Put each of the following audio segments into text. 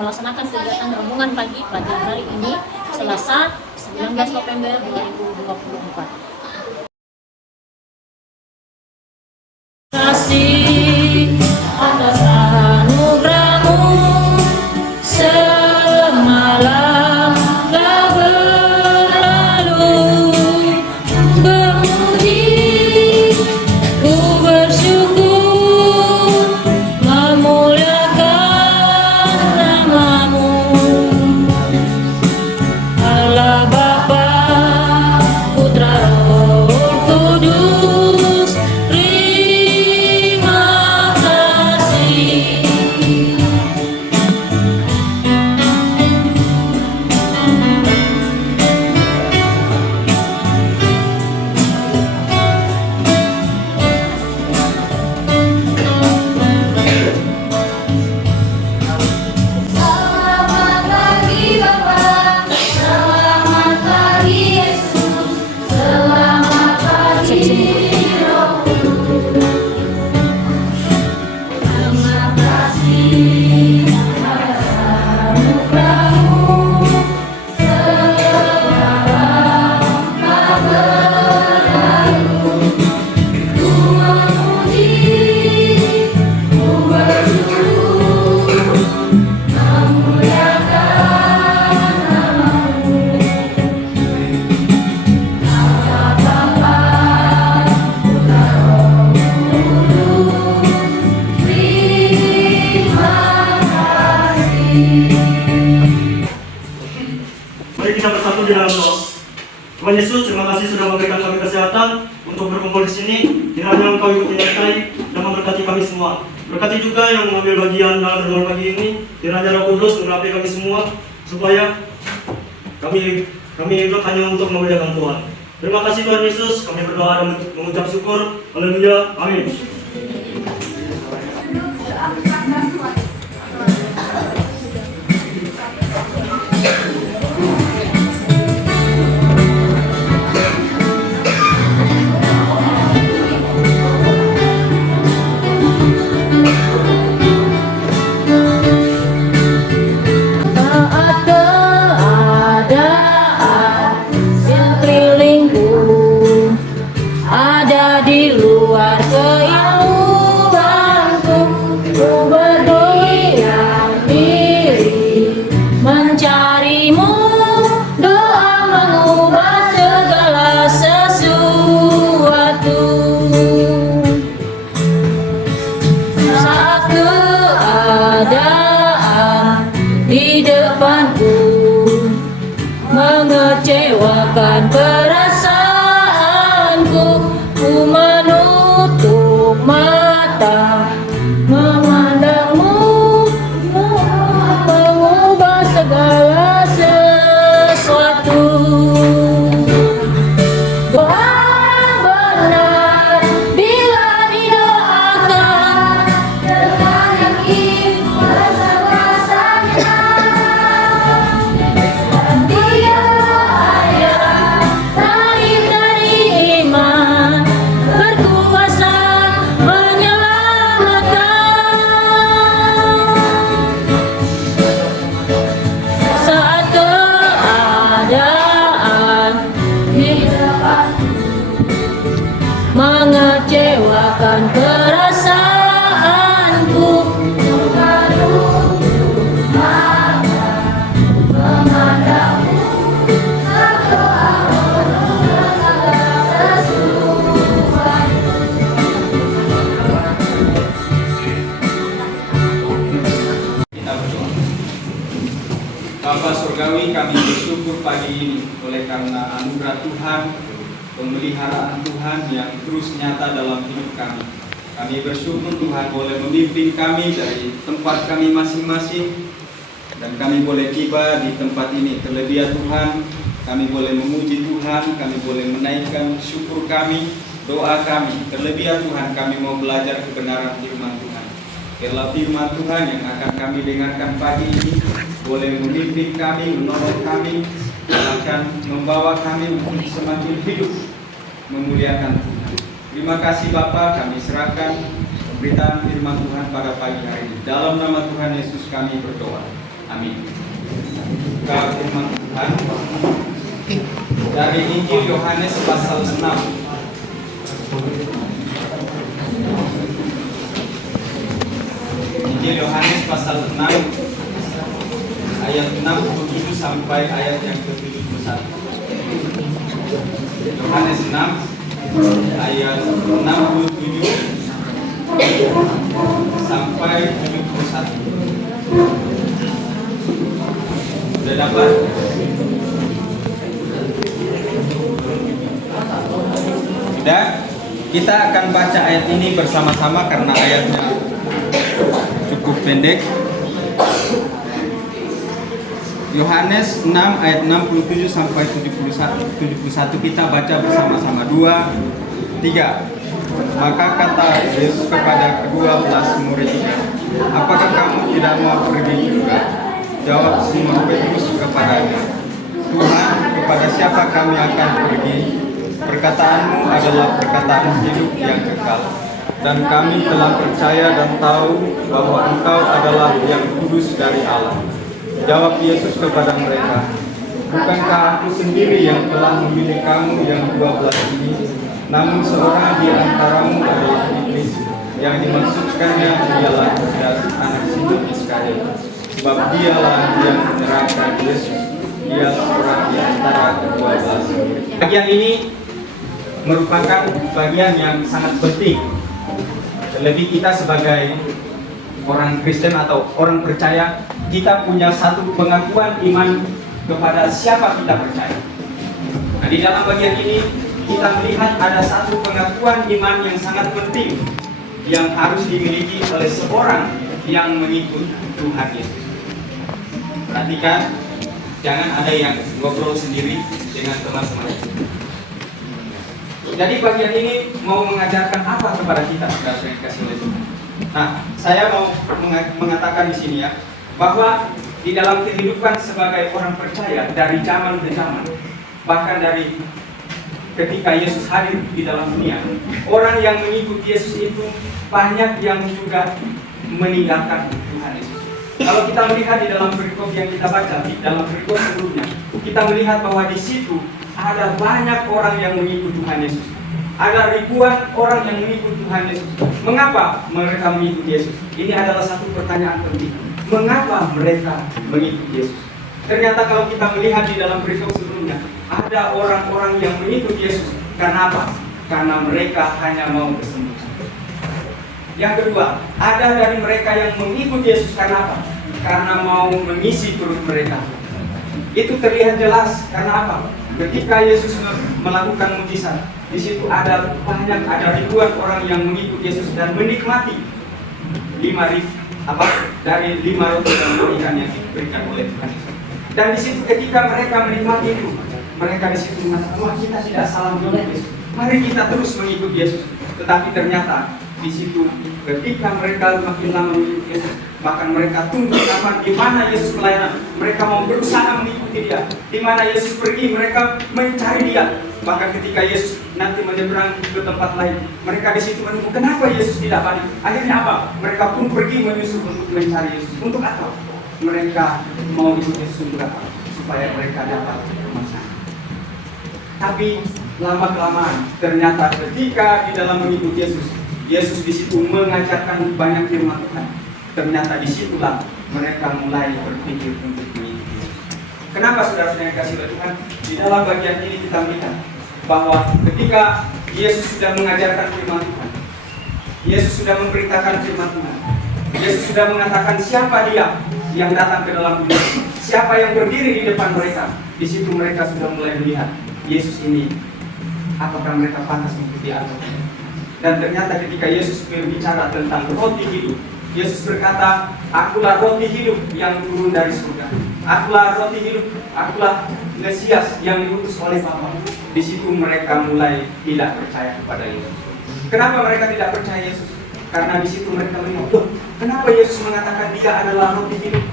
melaksanakan kegiatan rombongan pagi pada hari ini, Selasa 19 November 2024. Kasih atas anugerahmu semalam telah berlalu, memuji ku bersyukur memuliakan namamu, Allah Bapa, Putra, Roh Kudus. Mari kita bersatu di dalam doa. Tuhan Yesus, terima kasih sudah memberikan kami kesehatan untuk berkumpul di sini. Kiranya Engkau ikut menyertai dan memberkati kami semua. Berkati juga yang mengambil bagian dalam renungan pagi ini. Kiranya Roh Kudus mengurapi kami semua supaya kami hidup hanya untuk memuliakan Tuhan. Terima kasih Tuhan Yesus. Kami berdoa dan mengucap syukur. Haleluya. Amin. Di depanku mengecewakan perasaanku, ku menutup mata memandangmu, mengubah segala sesuatu. Doa benar bila didoakan dengan yakin rasa-rasanya. Mengecewakan perasaanku, menutup mata memandangmu, berdoa segala sesuatu. Kita berdoa. Bapa Surgawi, kami bersyukur pagi ini oleh karena anugerah Tuhan, pemeliharaan Tuhan yang terus nyata dalam hidup kami. Kami bersyukur Tuhan boleh memimpin kami dari tempat kami masing-masing, dan kami boleh tiba di tempat ini. Terlebih Tuhan, kami boleh memuji Tuhan, kami boleh menaikkan syukur kami, doa kami. Terlebih Tuhan, kami mau belajar kebenaran firman Tuhan. Biarlah firman Tuhan yang akan kami dengarkan pagi ini boleh memimpin kami, menolong kami, akan membawa kami untuk semakin hidup memuliakan Tuhan. Terima kasih Bapa, kami serahkan pemberitaan firman Tuhan pada pagi hari ini. Dalam nama Tuhan Yesus kami berdoa. Amin. Buka firman Tuhan dari Injil Yohanes pasal 6. Injil Yohanes pasal 6 ayat 67 sampai ayat yang ke-71. Yohanes 6 ayat 67 sampai 71. Sudah dapat? Sudah? Kita akan baca ayat ini bersama-sama karena ayatnya cukup pendek. Yohanes 6 ayat 67 sampai 71 kita baca bersama-sama. 2, 3. Maka kata Yesus kepada ke-12 muridnya, apakah kamu tidak mau pergi juga? Jawab Simon Petrus kepadanya, Tuhan, kepada siapa kami akan pergi? Perkataanmu adalah perkataan hidup yang kekal. Dan kami telah percaya dan tahu bahwa Engkau adalah yang kudus dari Allah. Jawab Yesus kepada mereka, bukankah aku sendiri yang telah memilih kamu yang 12 ini? Namun seorang di antaramu adalah iblis, yang dimaksudkannya ialah anak Simon Iskariot, sebab dialah yang menyerahkan Yesus. Dia seorang di antara ke-12. Bagian ini merupakan bagian yang sangat penting. Terlebih kita sebagai orang Kristen atau orang percaya, kita punya satu pengakuan iman kepada siapa kita percaya. Nah, di dalam bagian ini kita melihat ada satu pengakuan iman yang sangat penting yang harus dimiliki oleh seorang yang mengikut Tuhan Yesus. Perhatikan, jangan ada yang ngobrol sendiri dengan teman-teman. Jadi bagian ini mau mengajarkan apa kepada kita, saudara yang dikasihi oleh Tuhan? Nah, saya mau mengatakan di sini ya, bahwa di dalam kehidupan sebagai orang percaya dari zaman ke zaman, bahkan dari ketika Yesus hadir di dalam dunia, orang yang mengikut Yesus itu banyak yang juga meninggalkan Tuhan Yesus. Kalau kita melihat di dalam perikop yang kita baca, di dalam perikop sebelumnya, kita melihat bahwa di situ ada banyak orang yang mengikut Tuhan Yesus. Ada ribuan orang yang mengikut Tuhan Yesus. Mengapa mereka mengikut Yesus? Ini adalah satu pertanyaan penting. Mengapa mereka mengikut Yesus? Ternyata kalau kita melihat di dalam perikop sebelumnya, ada orang-orang yang mengikut Yesus. Karena apa? Karena mereka hanya mau bersembuh. Yang kedua, ada dari mereka yang mengikut Yesus karena apa? Karena mau mengisi perut mereka. Itu terlihat jelas karena apa? Ketika Yesus melakukan mujizat, di situ ada ribuan orang yang mengikut Yesus dan menikmati 5 dari 5 roti dan 2 ikan yang diberikan oleh Tuhan. Dan di situ ketika mereka menikmati itu, mereka di situ mengatakan, wah, kita tidak salah memilih Yesus. Mari kita terus mengikut Yesus. Tetapi ternyata di situ ketika mereka makin lama mengikut Yesus, bahkan mereka tunggu kapan di mana Yesus pelayanan, mereka mau berusaha mengikuti Dia. Di mana Yesus pergi, mereka mencari Dia. Bahkan ketika Yesus nanti menyeberang ke tempat lain, mereka di situ menunggu kenapa Yesus tidak balik. Akhirnya apa? Mereka pun pergi menyusul untuk mencari Yesus. Untuk apa? Mereka mau ikut Yesus untuk apa? Supaya mereka dapat kemenangan. Tapi lama-kelamaan ternyata ketika di dalam mengikut Yesus, Yesus di situ mengajarkan banyak firman Tuhan. Ternyata disitulah mereka mulai berpikir untuk mengikuti Yesus. Kenapa saudara-saudara yang kasih Tuhan? Di dalam bagian ini kita melihat bahwa ketika Yesus sudah mengajarkan firman Tuhan, Yesus sudah memberitakan firman Tuhan, Yesus sudah mengatakan siapa Dia yang datang ke dalam dunia, siapa yang berdiri di depan mereka. Di situ mereka sudah mulai melihat Yesus ini, apakah mereka pantas mengikuti atau tidak. Dan ternyata ketika Yesus berbicara tentang roti hidup, Yesus berkata, akulah roti hidup yang turun dari surga. Akulah roti hidup, akulah Mesias yang diutus oleh Bapa. Di situ mereka mulai tidak percaya kepada Yesus. Kenapa mereka tidak percaya Yesus? Karena di situ mereka melihat, loh, kenapa Yesus mengatakan Dia adalah roti hidup?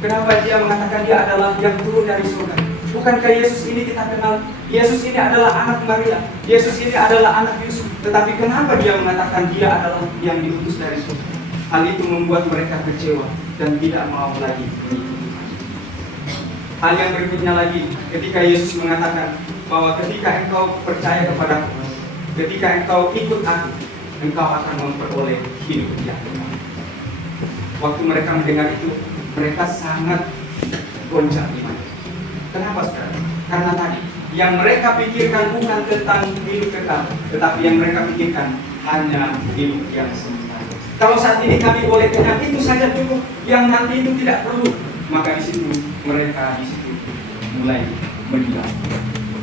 Kenapa Dia mengatakan Dia adalah yang turun dari surga? Bukankah Yesus ini kita kenal? Yesus ini adalah anak Maria. Yesus ini adalah anak Yusuf. Tetapi kenapa Dia mengatakan Dia adalah yang diutus dari surga? Hal itu membuat mereka kecewa. dan tidak mau lagi mengikuti. Hal yang berikutnya lagi, ketika Yesus mengatakan bahwa ketika engkau percaya kepadaku, ketika engkau ikut aku, engkau akan memperoleh hidup yang kekal. Waktu mereka mendengar itu, mereka sangat goncang iman. Kenapa saudara? Karena tadi yang mereka pikirkan bukan tentang hidup kekal, tetapi yang mereka pikirkan hanya hidup yang sementara. Kalau saat ini kami boleh kenyang, itu saja cukup. Yang nanti itu tidak perlu. Maka di situ mereka mulai meninggal.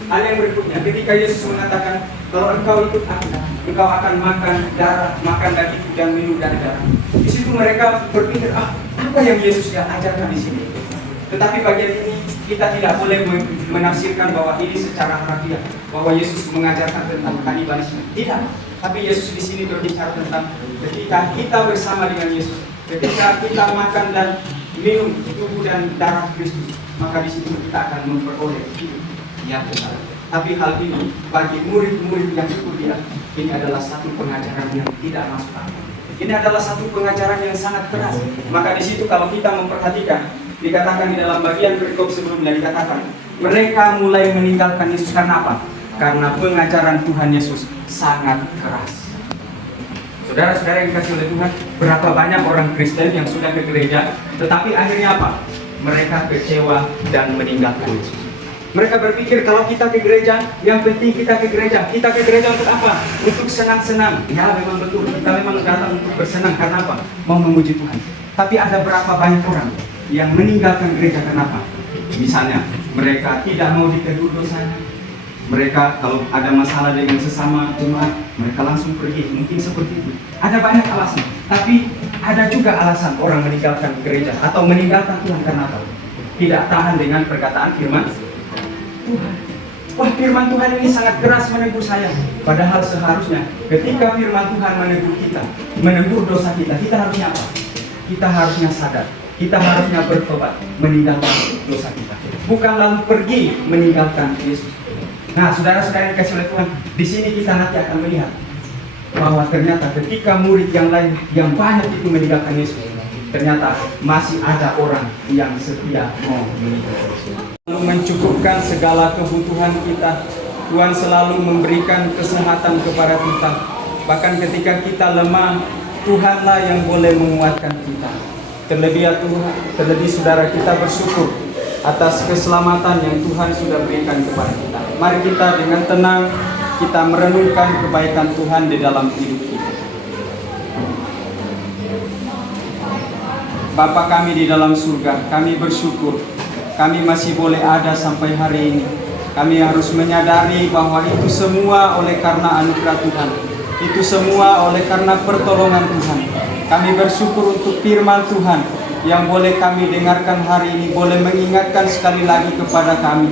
Hal yang berikutnya, ketika Yesus mengatakan, kalau engkau ikut aku, engkau akan makan darah, makan dagingku dan minum dari darah. Di situ mereka berpikir, apa yang Yesus ajarkan di sini? Tetapi bagian ini kita tidak boleh menafsirkan bahwa ini secara harfiah, bahwa Yesus mengajarkan tentang kanibalisme. Tidak. Tapi Yesus di sini berbicara tentang ketika kita bersama dengan Yesus, ketika kita makan dan minum tubuh dan darah Kristus, maka di situ kita akan memperoleh hidup yang kekal. Tapi hal ini bagi murid-murid yang ikut dia, ini adalah satu pengajaran yang tidak masuk akal. Ini adalah satu pengajaran yang sangat keras. Maka di situ kalau kita memperhatikan, dikatakan di dalam bagian perikop sebelumnya, dikatakan mereka mulai meninggalkan Yesus karena apa? Karena pengajaran Tuhan Yesus sangat keras. Saudara-saudara yang dikasihi oleh Tuhan, berapa banyak orang Kristen yang sudah ke gereja, tetapi akhirnya apa? Mereka kecewa dan meninggalkan Yesus. Mereka berpikir kalau kita ke gereja, yang penting kita ke gereja. Kita ke gereja untuk apa? Untuk senang-senang. Ya memang betul, kita memang datang untuk bersenang karena apa? Mau memuji Tuhan. Tapi ada berapa banyak orang yang meninggalkan gereja kenapa? Misalnya, mereka tidak mau ditegur dosanya. Mereka kalau ada masalah dengan sesama jemaat, mereka langsung pergi. Mungkin seperti itu. Ada banyak alasan. Tapi ada juga alasan orang meninggalkan gereja atau meninggalkan Tuhan karena apa? Tidak tahan dengan perkataan firman Tuhan. Wah, firman Tuhan ini sangat keras menegur saya. Padahal seharusnya ketika firman Tuhan menegur kita, menegur dosa kita, kita harusnya apa? Kita harusnya sadar. Kita harusnya bertobat, meninggalkan dosa kita. Bukan lalu pergi meninggalkan Yesus. Nah, saudara-saudara yang dikasihi oleh Tuhan, di sini kita nanti akan melihat bahwa ternyata ketika murid yang lain yang banyak itu meninggalkan Yesus, ternyata masih ada orang yang setia mau meninggalkan Yesus. Mencukupkan segala kebutuhan kita. Tuhan selalu memberikan kesehatan kepada kita. Bahkan ketika kita lemah, Tuhanlah yang boleh menguatkan kita. Terlebih saudara, kita bersyukur atas keselamatan yang Tuhan sudah berikan kepada kita. Mari kita dengan tenang kita merenungkan kebaikan Tuhan di dalam hidup kita. Bapa kami di dalam surga, kami bersyukur kami masih boleh ada sampai hari ini. Kami harus menyadari bahwa itu semua oleh karena anugerah Tuhan. Itu semua oleh karena pertolongan Tuhan. Kami bersyukur untuk firman Tuhan yang boleh kami dengarkan hari ini, boleh mengingatkan sekali lagi kepada kami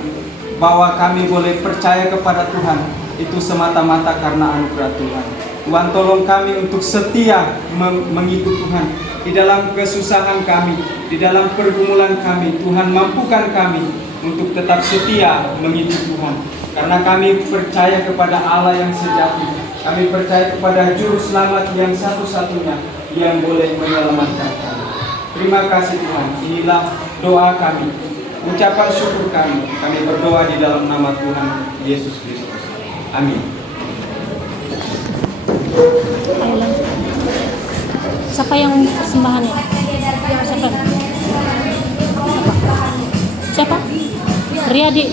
bahwa kami boleh percaya kepada Tuhan. Itu semata-mata karena anugerah Tuhan. Tuhan tolong kami untuk setia mengikut Tuhan. Di dalam kesusahan kami, di dalam pergumulan kami, Tuhan mampukan kami untuk tetap setia mengikut Tuhan. Karena kami percaya kepada Allah yang sejati. Kami percaya kepada Juru Selamat yang satu-satunya yang boleh menyelamatkan kami. Terima kasih Tuhan. Inilah doa kami, ucapan syukur kami. Kami berdoa di dalam nama Tuhan Yesus Kristus. Amin. Siapa yang persembahan ini? Siapa? Siapa? Riyadi.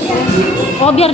Oh, biar